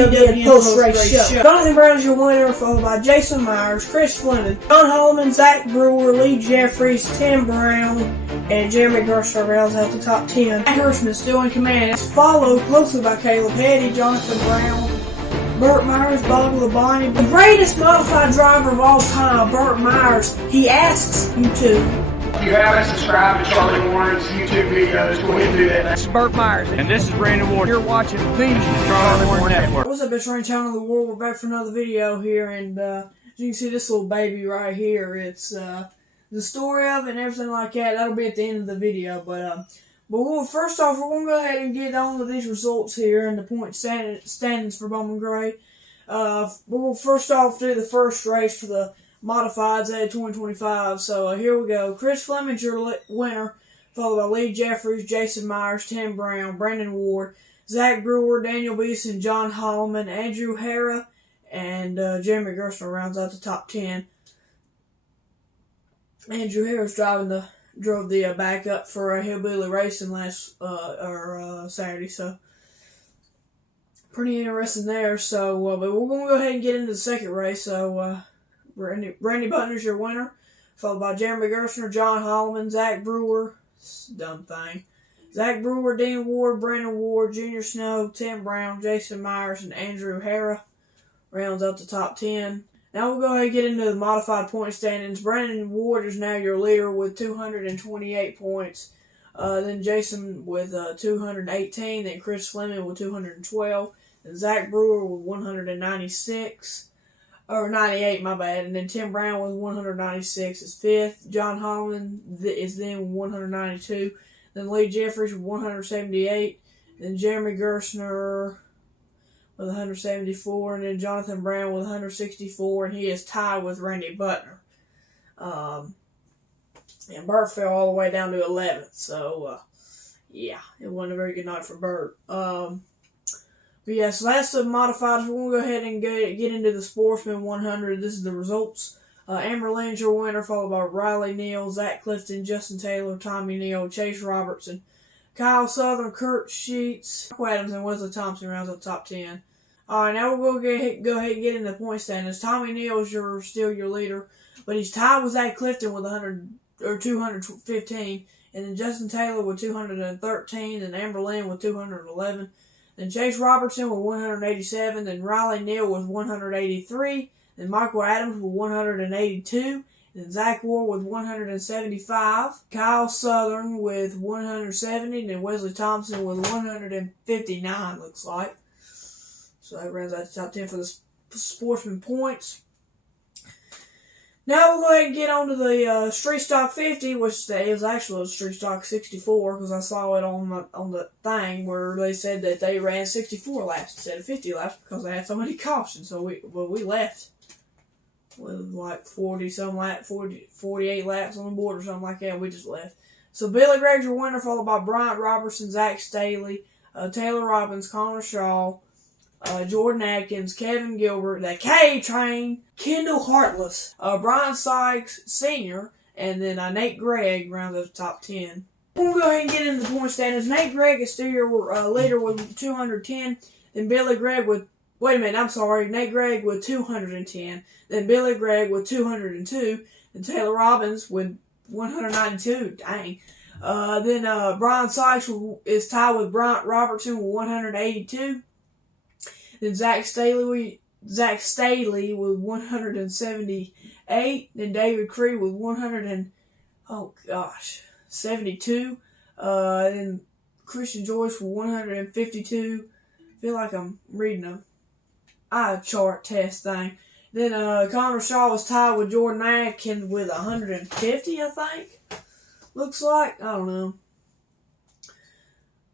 TCWN post-race show. Jonathan Brown is your winner, followed by Jason Myers, Chris Fleming, John Holloman, Zach Brewer, Lee Jeffries, Tim Brown, and Jeremy Gerster rounds out the top 10. Matt Hirschman is still in command. It's followed closely by Caleb Petty, Jonathan Brown, Burt Myers, Bob Labonte. The greatest modified driver of all time, Burt Myers, he asks you to. If you haven't subscribed to Charlie Warren's YouTube videos, go ahead and do that. This is Burt Myers. And this is Brandon Ward. You're watching the Charlie Warren Network. What's up, it's Rain Channel of the World. We're back for another video here, and as you can see this little baby right here, it's the story of it and everything like that. That'll be at the end of the video, but first off, we're going to go ahead and get on to these results here and the point standings for Bowman Gray. We'll first off do the first race for the Modifieds at 2025. So here we go. Chris Fleming's your winner, followed by Lee Jeffries, Jason Myers, Tim Brown, Brandon Ward, Zach Brewer, Daniel Beeson, John Holloman, Andrew Hara, and Jeremy Gerster rounds out the top 10. Andrew Harris drove the backup for Hillbilly Racing last Saturday, so pretty interesting there. So, but we're going to go ahead and get into the second race. So, Randy Butner's your winner, followed by Jeremy Gerster, John Holloman, Zach Brewer, dumb thing, Zach Brewer, Dean Ward, Brandon Ward, Junior Snow, Tim Brown, Jason Myers, and Andrew Hara rounds out the top 10. Now we'll go ahead and get into the modified point standings. Brandon Ward is now your leader with 228 points. Then Jason with 218. Then Chris Fleming with 212. Then Zach Brewer with 196. Or 98, my bad. And then Tim Brown with 196 is fifth. John Holland is then with 192. Then Lee Jeffries with 178. Then Jeremy Gerstner with 174. And then Jonathan Brown with 164. And he is tied with Randy Butner. And Burt fell all the way down to 11th. So, yeah, it wasn't a very good night for Burt. But yeah, so that's the modifieds. We're going to go ahead and get into the Sportsman 100. This is the results. Amber Lynn's your winner, followed by Riley Neal, Zach Clifton, Justin Taylor, Tommy Neal, Chase Robertson, Kyle Southern, Kurt Sheets, Mark Adams, and Wesley Thompson rounds up the top 10. Alright, now we'll go ahead and get into the point standings. Tommy Neal is still your leader, but he's tied with Zach Clifton with 215, and then Justin Taylor with 213, and Amber Lynn with 211. Then Chase Robertson with 187, then Riley Neal with 183, then Michael Adams with 182, then Zach Ward with 175, Kyle Southern with 170, and then Wesley Thompson with 159, looks like. So that rounds out the top 10 for the Sportsman points. Now we'll go ahead and get on to the Street Stock 50, which is actually a Street Stock 64, because I saw it on the thing where they said that they ran 64 laps instead of 50 laps because they had so many cautions. So we left with like 48 laps on the board or something like that, and we just left. So Billy Gregg's your winner, followed by Bryant Robertson, Zach Staley, Taylor Robbins, Connor Shaw, Jordan Atkins, Kevin Gilbert, the K-Train, Kendall Hartless, Brian Sykes Sr., and then Nate Gregg rounds up the top 10. We'll go ahead and get into the point standings. Nate Gregg is still your leader with 210. Then Billy Gregg with, Nate Gregg with 210. Then Billy Gregg with 202. Then Taylor Robbins with 192. Dang. Then Brian Sykes is tied with Bryant Robertson with 182. Then Zach Staley with 178. Then David Cree with 72. Then Christian Joyce with 152. I feel like I'm reading a eye chart test thing. Then Connor Shaw was tied with Jordan Atkins with 150, I think. Looks like. I don't know.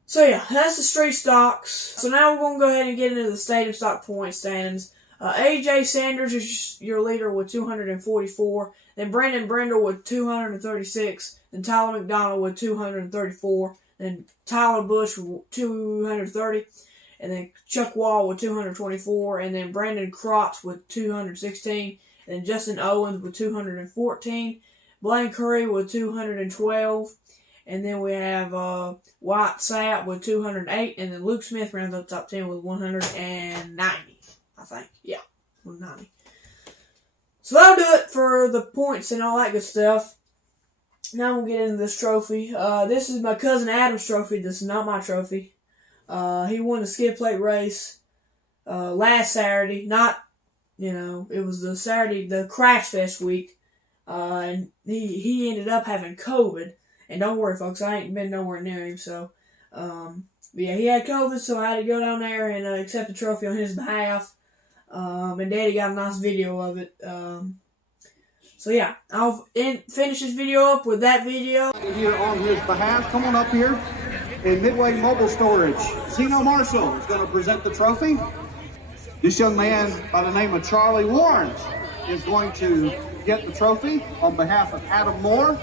So yeah, that's the Street Stocks. So now we're going to go ahead and get into the Stadium Stock point standings. AJ Sanders is your leader with 244. Then Brandon Brindle with 236. Then Tyler McDonald with 234. Then Tyler Bush with 230. And then Chuck Wall with 224. And then Brandon Kropps with 216. And then Justin Owens with 214. Blaine Curry with 212. And then we have White Sapp with 208, and then Luke Smith rounds up top 10 with 190, I think. Yeah, 190. So that'll do it for the points and all that good stuff. Now we'll get into this trophy. This is my cousin Adam's trophy. This is not my trophy. He won the skid plate race last Saturday. It was the Saturday, the Crash Fest week. And he ended up having COVID. And don't worry, folks, I ain't been nowhere near him. So, but yeah, he had COVID, so I had to go down there and accept the trophy on his behalf. And Daddy got a nice video of it. So yeah, I'll finish this video up with that video. Here on his behalf, come on up here. In Midway Mobile Storage, Zeno Marshall is going to present the trophy. This young man by the name of Charlie Warren is going to get the trophy on behalf of Adam Moore.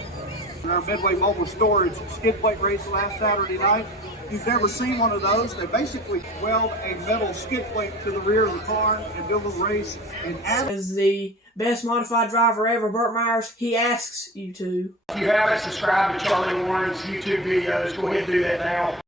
In our Midway Mobile Storage skid plate race last Saturday night. If you've never seen one of those, they basically weld a metal skid plate to the rear of the car and build a race. And as the best modified driver ever, Burt Myers, he asks you to. If you haven't subscribed to Charlie Warren's YouTube videos, go ahead and do that now.